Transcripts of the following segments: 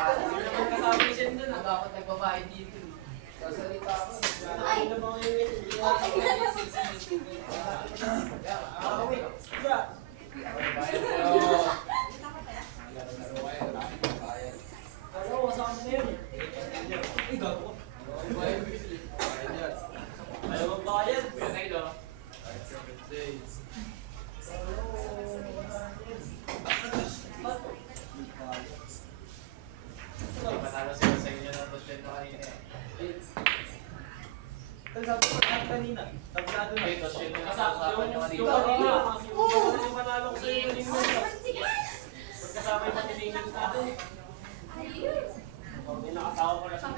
Kasama siya doon. Dapat nagbabayad dito. Sasalita ako. Ay! Matalo sila sa inyo ng 200 kanina eh. Sabi ko lahat kanina. Tablado na. Wait, 200 na usapan nyo kanina. Yung panalo ko sa iyo yung pagkasama yung patinigil sa atin. May nakatawa ko lang sa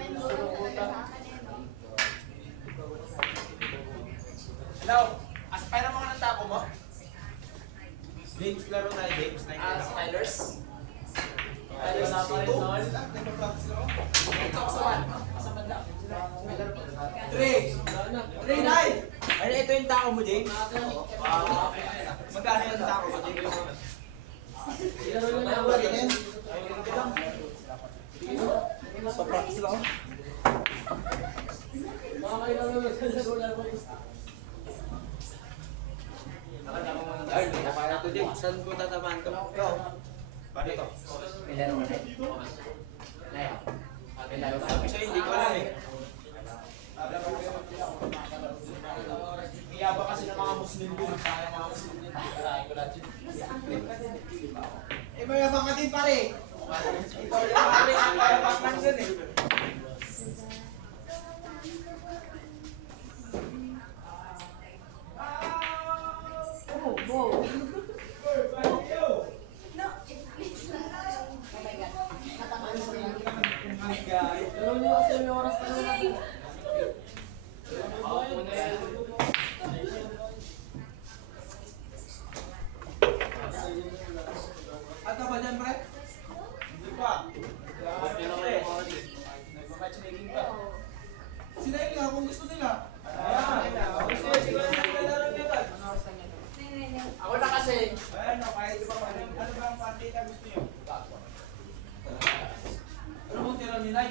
Hello, aspire mo ka ng tapo mo? James, laro tayo, James. Spiders? Tayo sa pa rin doon. Ito ako sa 1. Sa banda. 3. 9. Ano, ito yung tao mo, James? Magkano yung tapo mo, James? Pa-practice lang. Ay, nakapaya to, James. Saan ko tatamaan to? Ikaw. Paano ito? Pilaro mo rin. Laya. Pilaro ka. Sabi sa'yo, hindi ko alam eh. Iyaba kasi ng mga Muslim din. Kaya mga Muslim din. Kaya ko lahat yun. Eh, mayabang ka din pare. Ikaw yung pare. Mayabang ka din eh. Oh, wow. No, please lang. Oh my God. Matamaan ko lang. Pero hindi kasi may oras pa naman. Ano ba dyan, pre? Hindi pa. Nagpa-matchmaking pa. Sila yung nga kung gusto nila. Gusto nyo siguro na naglalaro nyo ba? Ako na kasi. Ano, kahit iba pa. Ano ba ang party na gusto nyo? Ano mong tira ni Nay?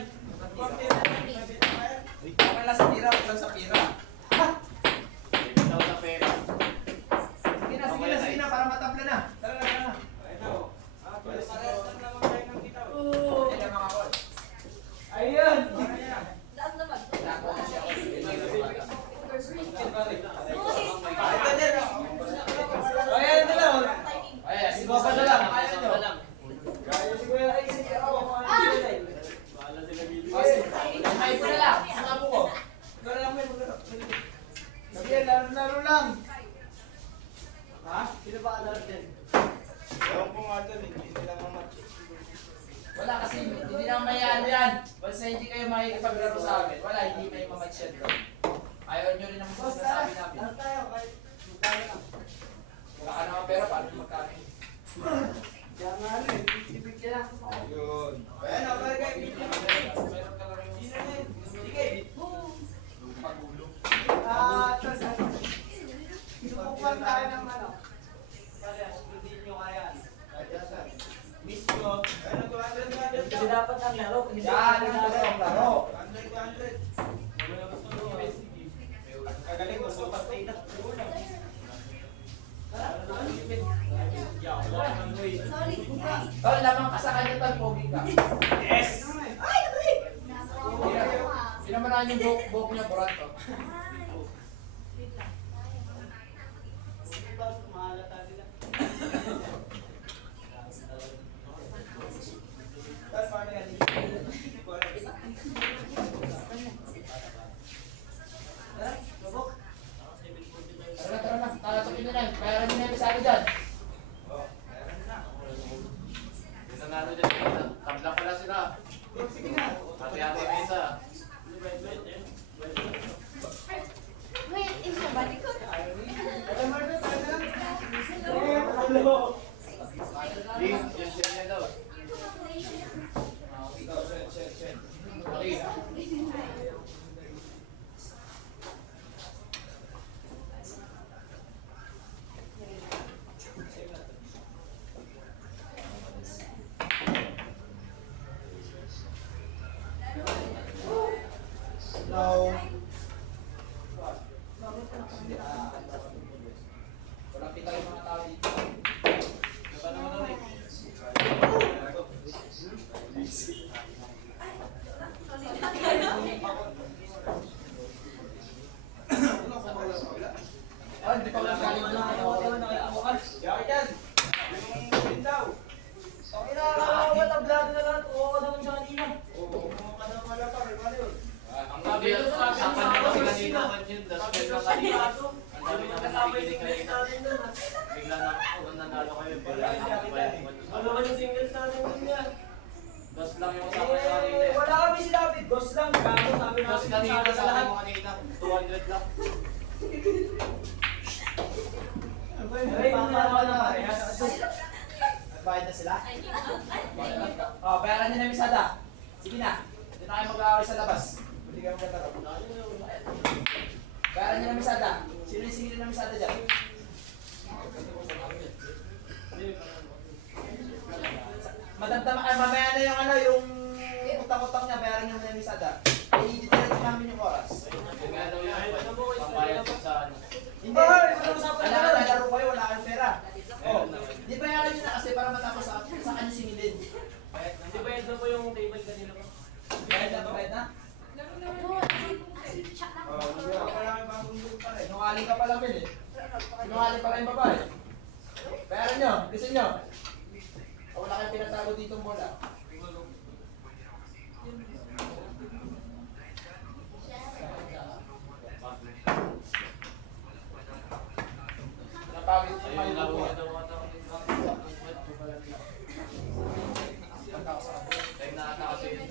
Okay lang sa tira, huwag lang sa pira. Bibitaw sa pera. Sige na, para matapla na. Tara na. Parehas lang naman tayo ng kita. Hindi na mga kol. Ayun! Daan naman. Ako kasi ako. Ito din. Ayan na lang! Ay, Si Baba na lang. Kaya nyo. Kaya si Kuya ay sige ako. Bahala sila dito. Ay, ko na lang. Sa kapo ko. Ikaw na lang may maglaro. Sige, laro lang. Ha? Sino ba kalaro din? Ewan ko nga doon, hindi lang mamatch. Wala kasi, hindi naman may ano yan. Basta hindi kayo makikipaglaro sa amin. Wala, hindi may mamatch yan bro. Ayaw nyo rin naman sa sinasabi namin. Laro tayo kahit magkano lang. Wala ka naman pera, paano magkano? Kaya nga ano eh, bibig ka lang. Yun. Ayan, napalagay kayo. Meron ka lang yung... Sino na yun? Sige. Pagulong. Subukan tayo ng ano. Kaya, hindi nyo kaya. Miss nyo. Ayan, 200. Kasi dapat ang laro. Hindi Yan, ang ang laro. 100. 200. Kagaling mo, so patay na. Sorry. Tol, lamang ka sa kanya tol, pogi ka. Yes! Hindi naman naman yung buhok niya, burato. Tara na, tatapin na lang. Bayaran niyo na yung sabi dyan. Yung nanalo dyan, tabla pala sila. Sige na. Hati-hati na isa. Hello. Walang pita yung mga tao dito. Diba naman ulit? Oh, hindi pa wala galing na Yakit yan. Yung din daw. Okay na, wala vlog na lang. Oo, ka naman siya kanina. Oo, mga ka naman wala pa. May mali yun. Ang sabi ko sa akin kasi kanina man yun, das Sabi pero ko kanina. sigurado. Ang dami naman Kasama yung nakikinig singles kanina. natin dun, ha? Bigla na nanalo kayo, bigla Wala, na yakit yan. Ano naman yung singles natin dun yan? Das lang yung kasama sa kanina. Eh, wala kami sinabi. Dos lang. Gago, sabi Das namin kanina sa sa lahat. akin mo kanina, 200 lang. Ay, mga na parehas. Bayad na sila? Oh, bayaran niyo na yung mesada. Sige na. Hindi na kayo mag-aaway sa labas. Hindi kayo magkataro. Bayaran niyo na yung mesada. Sino yung singilin ng mesada dyan? Mamaya na yung ano, yung utang-utang niya, bayaran niyo na yung mesada. I-detail namin yung oras. Yung nga daw yung pambayad sa ano. Hindi. Ay, usapan na Kailangan lang. nalaro kayo, wala kayong pera. Oh, Meron naman. di bayaran niyo na kasi para matapos sa kanya singilin. Hindi ba yun po yung table kanina po? Bayad na, bayad na. Oh, hindi ako wala kang bagong look pa rin. Sinungaling ka pala, Will eh. Sinungaling pala yung babae. Bayaran nyo, gusto nyo. Wala kayong pinatago dito ang bola. Napawit Ayun, pa yung labo buwan. na daw mga tao. Tayo na ata kasi yun.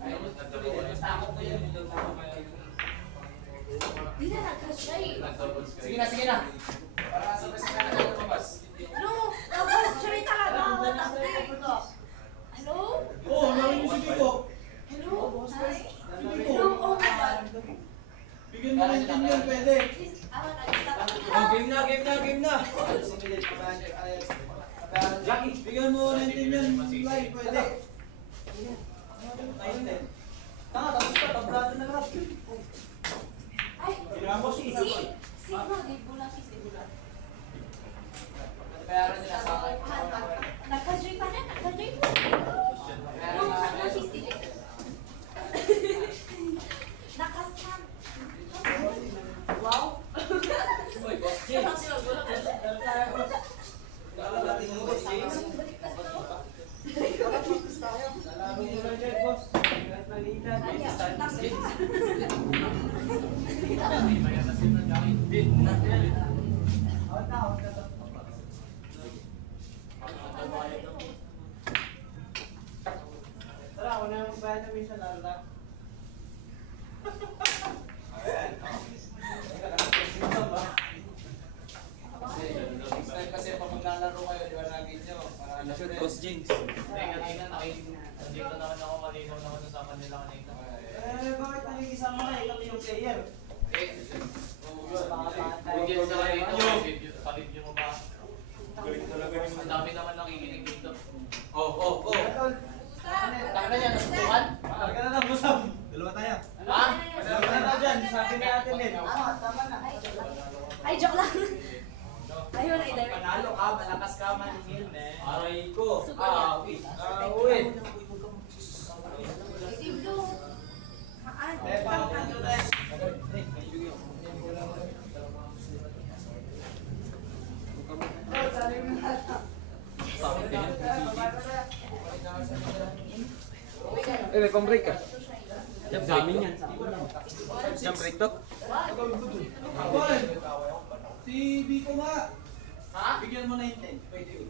Ayun, nagdalawa na. Takot ko yun. Nag-double screen. Sige na, sige na. Para sabay-sabay na tayo lumabas. Oh, narinig mo si Kiko. Bigyan mo ng team yan, pwede. Oh, game na, game na, game na. Singilin, pabayan nyo. Pabayan nyo. Lucky, bigyan mo ng team yan, live, pwede. Ayun din. Tanga, tapos ka, tabrado na lahat. Bayaran nyo na sa akin. Wow! Lalalating mo, boss, James. Lalaro mo na dyan, boss. Ingat na litan. Hindi ba yan na sila? Hindi. Out na, out na. Tara, ako na yung bayad namin sa lala. Next time kasi pag maglalaro kayo, di ba nagin nyo? Para alam nyo. James. Hindi, kanina nandito naman ako malinaw naman sa kanila kanina. Eh, bakit nakikisama ka? Ikaw yung player. Eh, bigyan sa kanina, pa-review mo ba? Ang dami naman nakikinig dito. Oh. Taka na yan, nasutukan? Talaga na lang, Musab. Dalawa tayo. Ha? Dalawa na tayo dyan, sabi ni Ate Ned. Ay, joke lang. Ayun, ay, direct. Panalo ka, malakas ka, maningil, man. Aray ko. Awit. Awit. Tiblo. Maan. Eh, paano ito tayo? Eh, may pang-break ka. Sa amin yan. Jump break to? Boy, si Biko nga. Ha? Bigyan mo na yung 10. Pwede yun.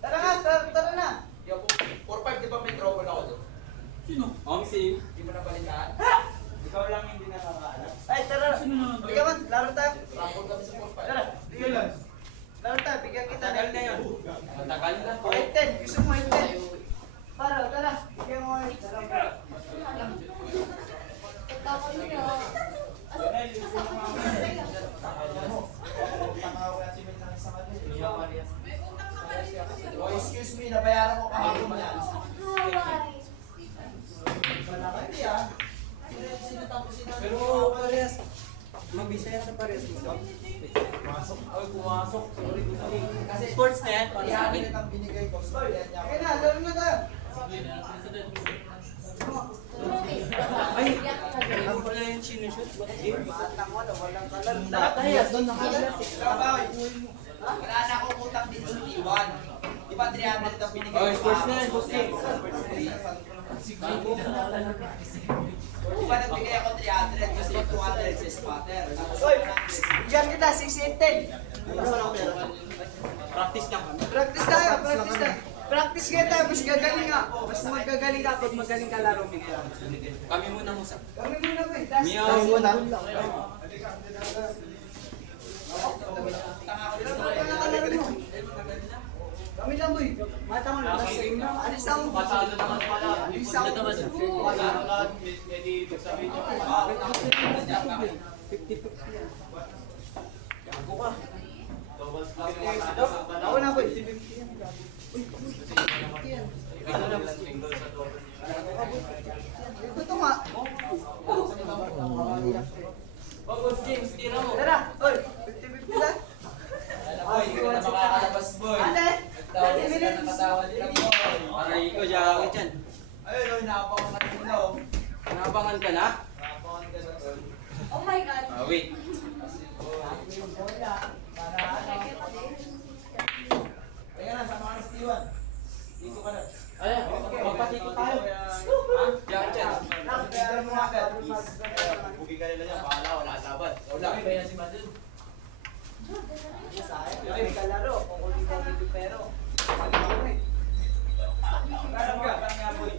Tara na. Yo, 4-5, di ba may trouble ako doon? Sino? Ang si... Di mo na balitaan? Ikaw lang hindi nakakaalam. Ay, tara. Sino naman ba? Bigyan mo, laro tayo. Trouble kami sa 4-5. Tara, Bigyan lang. laro tayo. Bigyan kita. Tagal na yun. Matagal na po. Ay, 10. Gusto mo yung 10. Para, tara. Bigyan mo yung tara. Tatawa niyo. Oh, excuse me, nabayaran ko kahapon yan. Wala ka, hindi ah. Ay, pumasok. Sorry, sorry. Kasi Sports na yan, para sa akin. ang binigay ko. So, yan niya. Okay na, laro na tayo. Ay, ako pala yung sinushoot. Batang wala, walang kalan. Nakatahiyas doon, nakatahiyas. Wala na akong utang dito sa T1. Di ba 300 ang binigay Oh, ko? sports na yan, sports na yan. Di ba nagbigay ako 300 kasi 200 sa spotter. Tapos Oy, 100. bigyan kita, 6-10. Practice lang kami. Practice tayo, practice tayo. Practice kayo tayo, mas gagaling nga. Mas magagaling ka pag magaling ka laro mo. Kami muna musa. Kami muna ba eh. Tas- Miyaw. tas- Muna. Tanga ko Ilan dito. ba pala kalaro mo? Kami lang boy. Mata mo na. Alis ako. Pasado naman pala. Alis ako. Wala na lahat. Pwede sabihin nyo. Gago ka. Double split na lang. Ako na boy. Ano na, single sa double. Ito nga. Boss James, tira mo. Tara, oy. 50-50 na. Boy, hindi ka na makakalabas, boy. Ate. Tawag ka sila ng katawan nila, boy. Aray ko, jacket yan. Ayun, oh, nakapangan ka nila, oh. Nabangan ka na? Nakapangan ka na, tol. Oh my God. Wait. Kaya na, sama ka na sa T1. Dito ka na. Ayan, magpatiko tayo. Jacket yan. Nakakaya mo agad. Bugi ka nila yan, bahala, wala laban. Wala, iba yan si Madel. May kalaro. Kung uli ka dito pero. Parang nga, boy.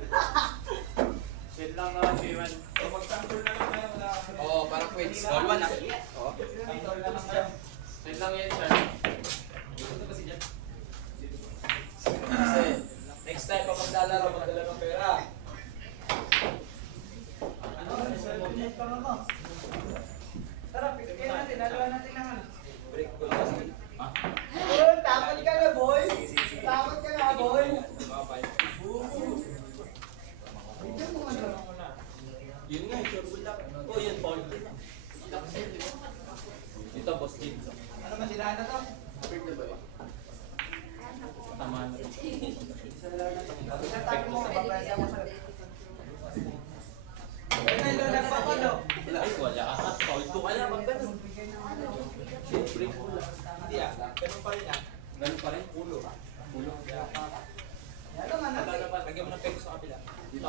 Shit lang naman, Jiman. Magtanggol na lang kayo, wala ka. Oo, parang quiz. Ball one ah. Oo. Tanggol na lang kayo. Shit lang yan, sir. Ito kasi dyan. Kasi, next time pa maglalaro, magdala ng pera. Tara, pipigyan natin. Lalawan natin ng ano. Break ko lang kasi. Oh, takot ka na, boy. Takot ka na, boy. Bigyan mo nga lang. Yun nga, sure good luck. Oh, yun, ball. Ito, boss James. Ano masirahan na to? Tama na. Itatag mo. Babaya mo sa Ayun na, ilo na pa ko, no? Ay, wala ka. Foul to ka na, magkano. Siyempre, Hindi ah, ganun pa rin ah. ganun pa rin. Ulo. Ulo. Ano nga natin? Lagyan mo ng pego sa kabila. Dito.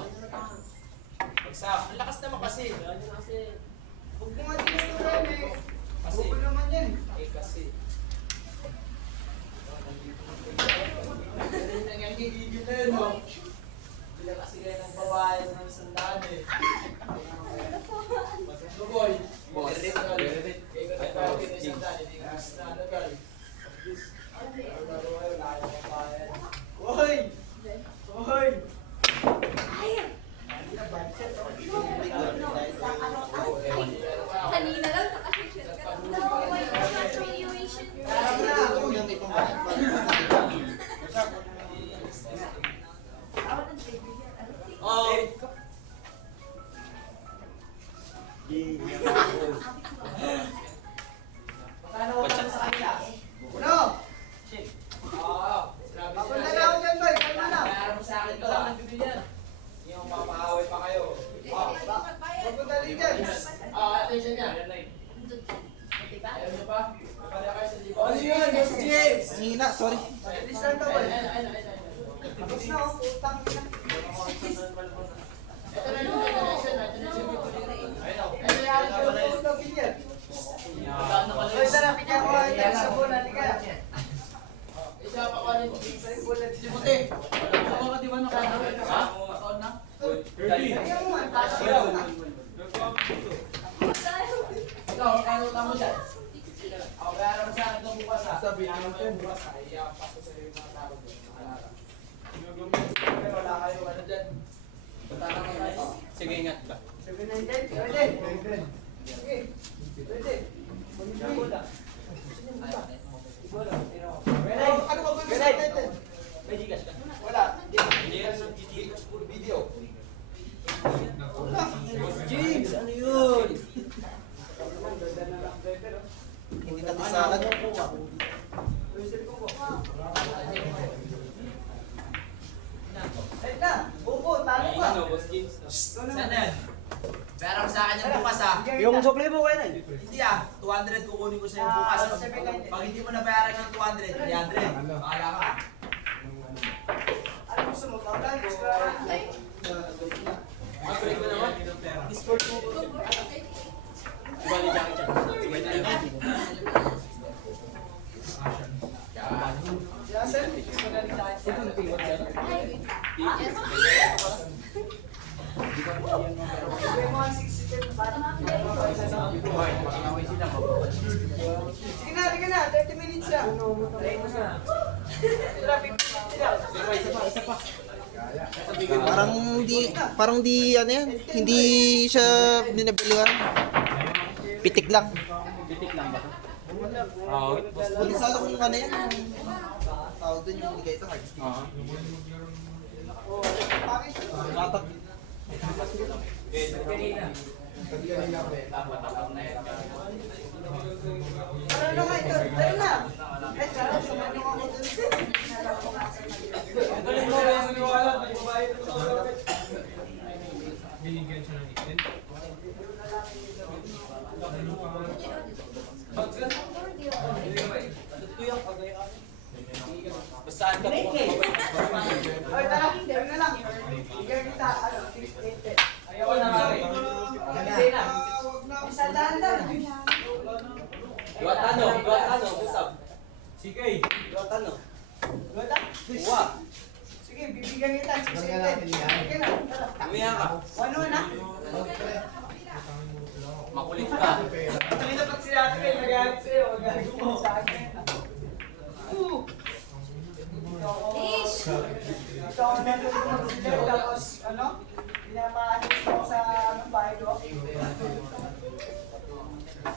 Bagsak. Ang lakas naman kasi. Huwag mo nga tinuturan eh. Kasi. Buko naman yan. Eh kasi. Ang gigigil na yun, no? Bila kasi kayo ng babae ng sandaan eh. So boy, Boss. Ikaw na tayo ng sandaan, hindi ka na nalagal. Laro kayo, wala kayong babae. Hoy! Hoy! Kanina lang nakashoot ka. No, my graduation. Tara na! Oh. Paano ko sa kanila? Uno! Oo, sinabi Papunta sila. na ako dyan, boy. Kalma na. Bayaran mo sa akin to ah. Hindi mo mapaaway pa kayo. Papunta din dyan. Attention niya. Diba? Ayaw niyo pa? Pala kayo sa libo. Ano yun, Boss James? Hina, sorry. Alis lang to, boy. Ayun. Tapos na, oh. Putang ina. Ito na yung attention. Ano yan? Ano ito, bilyan? Hoy, tara, bigyan ko kayo tayo sa buwan. Halika. Isa pa ka rin. Sa buwan. Si Puti. Ako ka di ba nakakaroon? Ha? Taon na? Bigyan mo nga. Ikaw, ano ka mo dyan? Ako, bayaran mo sa akin itong bukas ha. Sabi namin ko yung bukas ha. Iyapas ko sa iyo yung mga tao doon. Nakalara. Pero wala kayo ano dyan. Punta na kayo. Sige, ingat ka. 7-9-10. Pwede. Sige. Pwede. Ano ba ba natin? May Gcash ka? Wala. Hindi yan sa Gcash. Video. James, ano yun? Ano, boss James? Saan na yan? Pera sa akin yung bukas ah. Yung sukli mo kaya na. Hindi ah, 200 kukunin ko sa'yo bukas. Pag hindi mo nabayaran ng 200, 300. Bahala ka. Ano gusto mo? Kaulan? Mag-break mo naman. Sport mo. Bali Jackie Chan. Yasin? Sabi mo ang 60 ba? Sige na, sige na. 30 minutes na. Try mo na. Traffic sila. Parang di ano yan, hindi siya binabiluhan. Pitik lang. Pitik lang ba? Oo. Hindi sana kung ano yan, tawag doon yung bigay ito, hard stick. Oo. Latak. Ano nga ito? Tayo na. Ay, tara, samahan niyo ako dun. Basaan ka po? Ay, tara, tayo na lang. Bigyan kita, ano, 680. Ayaw na nga rin. Hindi na. Isa daan lang. Guatano, busab. Sige. Guatano. Wala. Uwa. Sige, bibigyan kita, 680. Sige na, tara. Umiya ka. Ano na? Makulit ka. Kanina pag sinabi kayo, nagalit sa'yo, magalit mo sa akin. Ish! Ito ako natutulog sila, tapos ano, pinapaalis ko sa ano, bahay ko.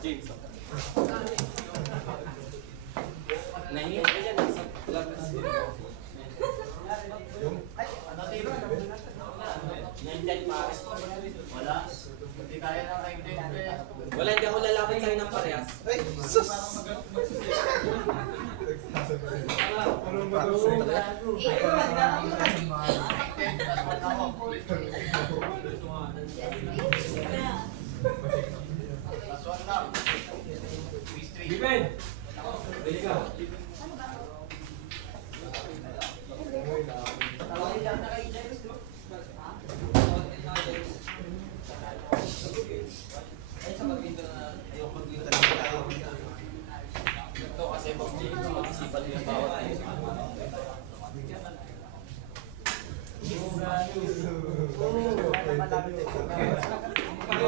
James. Nahingi ka dyan. Ay, ano tayo? Nandyan pa. Wala. Hindi kaya na kayo din. Wala, hindi ako lalapit sa'yo ng parehas. Ay, sus! Ayun, Given. Dali ka. Ito kasi boss James, mag-isipan niya bawat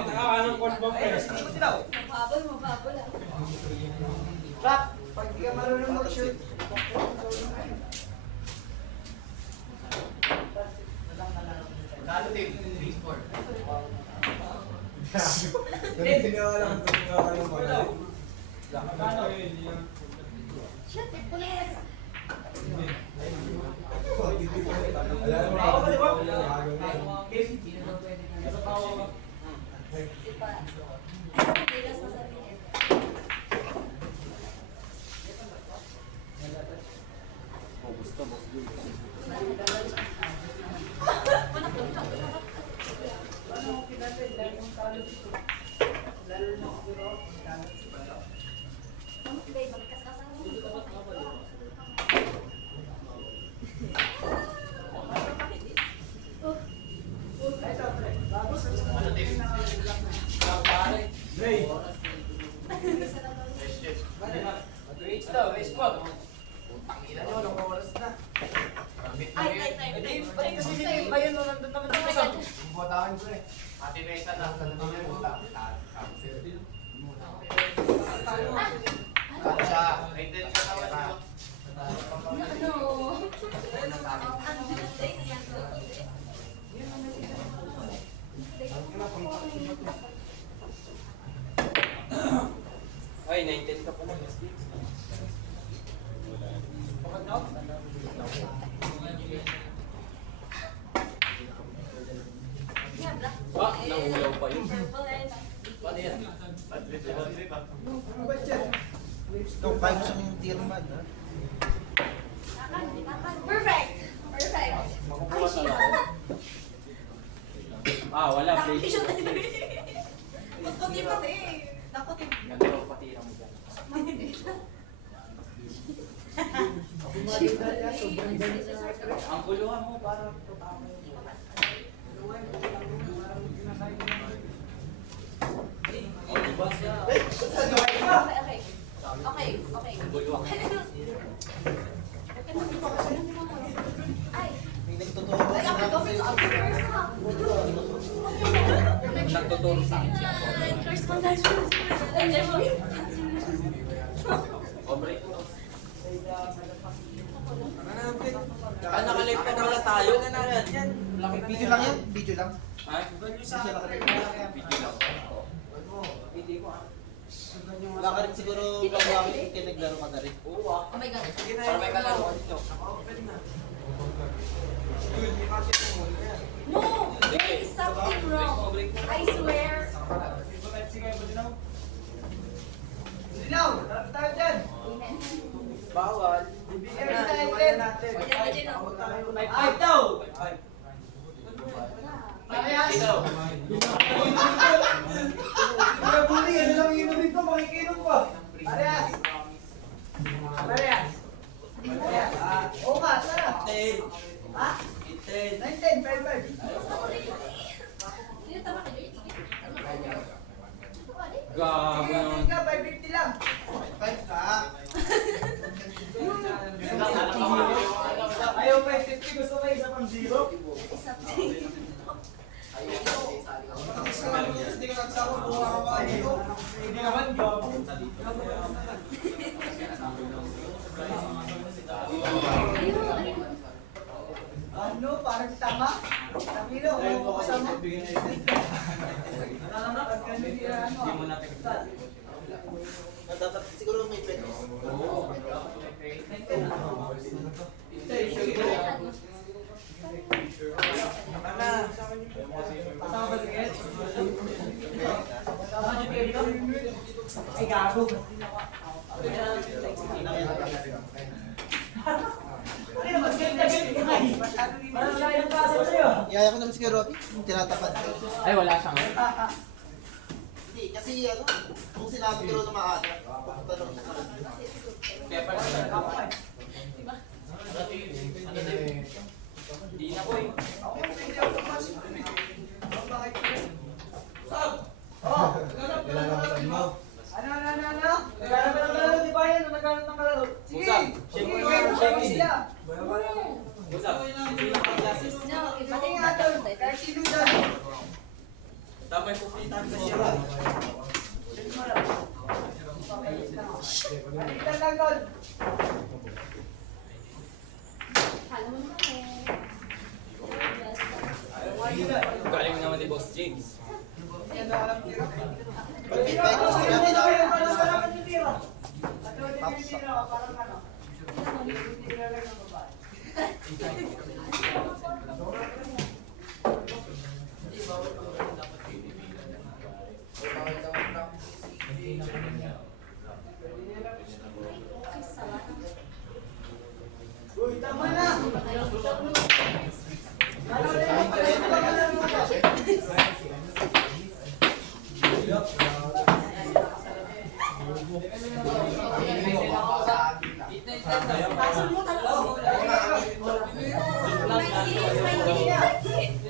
Anong confirm ka? Mababol, mababol ah. Rap, pag di ka marunong mag-shoot. Lalo din. 3-4. Shit, pulis! Ako ba, di ba? Di ba? Matigas na sa tingin. gusto, boss James. Babe, magkaskasang mo. Ray. Race daw, race po. Ay, ay, ay. Ay, kasi sila ayun, no, nandun naman ako sa... Bumotahan ko eh. Ate Mesa na. Siya. Rated siya tawad mo. Ano? Ang birthday niya. Ay, 19 ka pala, boss James. Yeah, black. Ah, nahulaw pa yun. Purple and... Paano yan? Ano ba dyan? Ito, kaya mo siyang tirman, ha? Perfect! Perfect! Makukuha talaga. Ah, wala. Nakapishot na ito. Nakuti pati. Nakuti. Ganda ko patira mo dyan. Ang kuluhan mo para tama yun. Okay. Okay. Ang kuluhan. Ay. May nagtuturo. Ay, ako gawin sa upstairs na. Nagtuturo sa akin siya. Correspondence. Operate ko. Ah, nakalive pa pala tayo. Video lang yan? Video lang? Ha? Video lang. Wala ka rin siguro kung bakit naglaro ka na rin. Oo ah. Oh my God. Para may kalaro dito. No! There is something wrong. I swear. Linaw, dapat tayo dyan. Amen. Bawal. Bibigyan tayo natin. Yan, yan, yan. Ay, daw! Parehas! Kaya buli, ano lang inumin ko, makikinom ko. Parehas! Parehas! Parehas! Oo nga, tara. Ha? 9-10, 5-5. Sino tama ka dyan? Gabi Sige, naman. sige ka, 550 lang. 5 ka. Ayaw 550, gusto mo isa pang zero? Hindi ka nagsama, buha ka pa. Hindi naman, gabo. Ano, parang tama? Tamino, o kasama? Hindi mo natin. Dapat siguro may practice. Kasama ba tingin? Kasama niyo dito? Ay, gago. Ano naman, galit ka nga eh. Parang wala yung kaso sa'yo. Yaya ko naman si Rocky. Tinatapat ko. Ay, wala siyang. Hindi, kasi ano, kung sinabi ko na maaga, tanong ko. Kaya pala siya. Hindi na ko eh. Ako may pwede ako pumasok dun eh. Ako bakit ko rin? Sab! Oh! Naglalaro mo. Ano? Naglalaro, di ba yan? Naglalaro ng kalaro. Sige! Usap. Sige! Shake Sige sila! Usap. No, Pati nga doon, kahit sino doon. Damay pupunta sa siya. Palitan lang doon. Halo mo naman eh. Galing mo naman ni Boss James. Pag may practice, hindi natin Uy, tama na!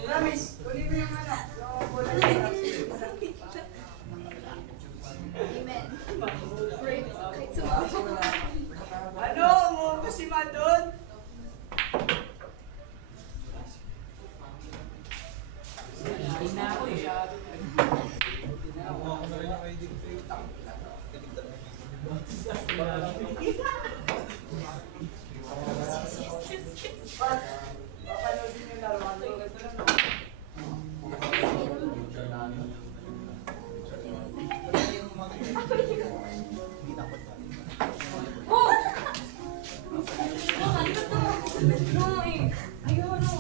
Promise, kunin mo yung ano, yung bola niya. Amen. Pray. Kahit sumama. Ano? Umuubo si Madon? Papanoodin yung laruan. Ganito lang, no? Oh! No, ano to? No eh. Ayun, no.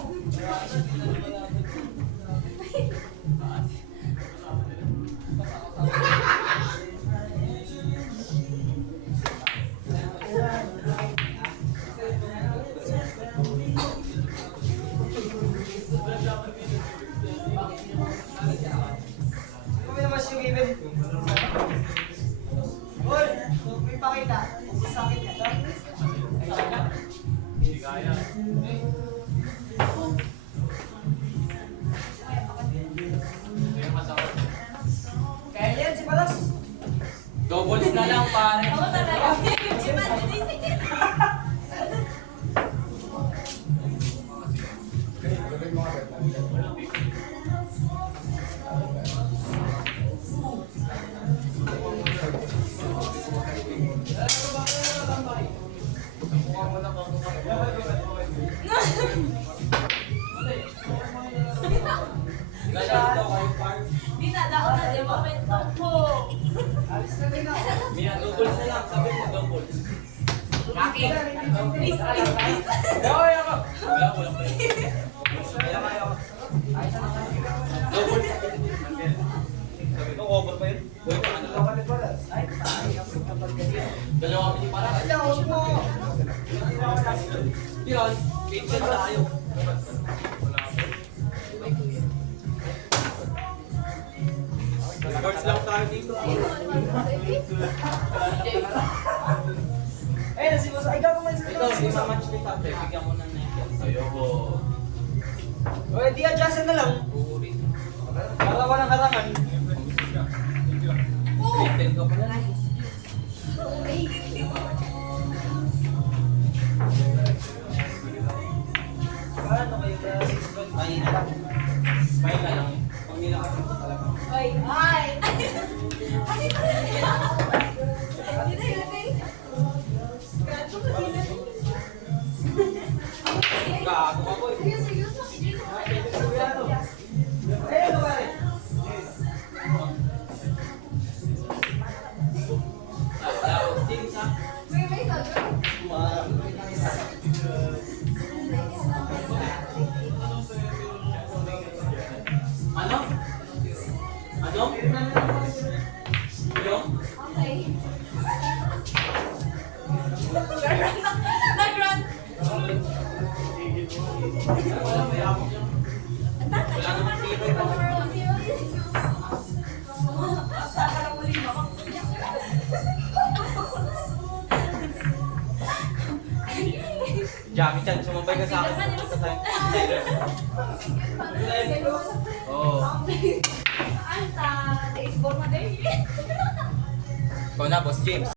yung given. Hoy, may pakita. Sakit ka. Hindi kaya. Yung masakit. Kaya yan si Palas. Doubles na lang pare. Ako talaga. Dinadako na di momento ko. Mia, doubles na lang. Sabi mo doubles. Please, please, please. Hoy, ako. Wala pa yun. Doubles. Sabi ko, over pa yun. Hoy, ano lang. Dalawa kami ni Parang. Ayan, huwag mo. Yun, 8 na tayo. Sports lang tayo dito. Eh, nasi mo sa ikaw kumain sa Ikaw, di sa match ni Tate, bigyan mo na na yan. Ayoko. Oy, di adjustin na lang. Uri. Para walang harangan. Ten ka pala. Paano kayo ba? Ay, Smile na lang. Pag nila kasi talaga. Oy, ay. Kasi hindi na ilagay. Gato ka din. Gago ako eh. Seryoso. Eh, ano ba rin? May sabi. Ano? Ano? Ano? Okay. Nag-run. Wala namang tiro. Jackie Chan, sumabay ka sa akin. Oo. Anta, days born na day. Ikaw na, Boss James.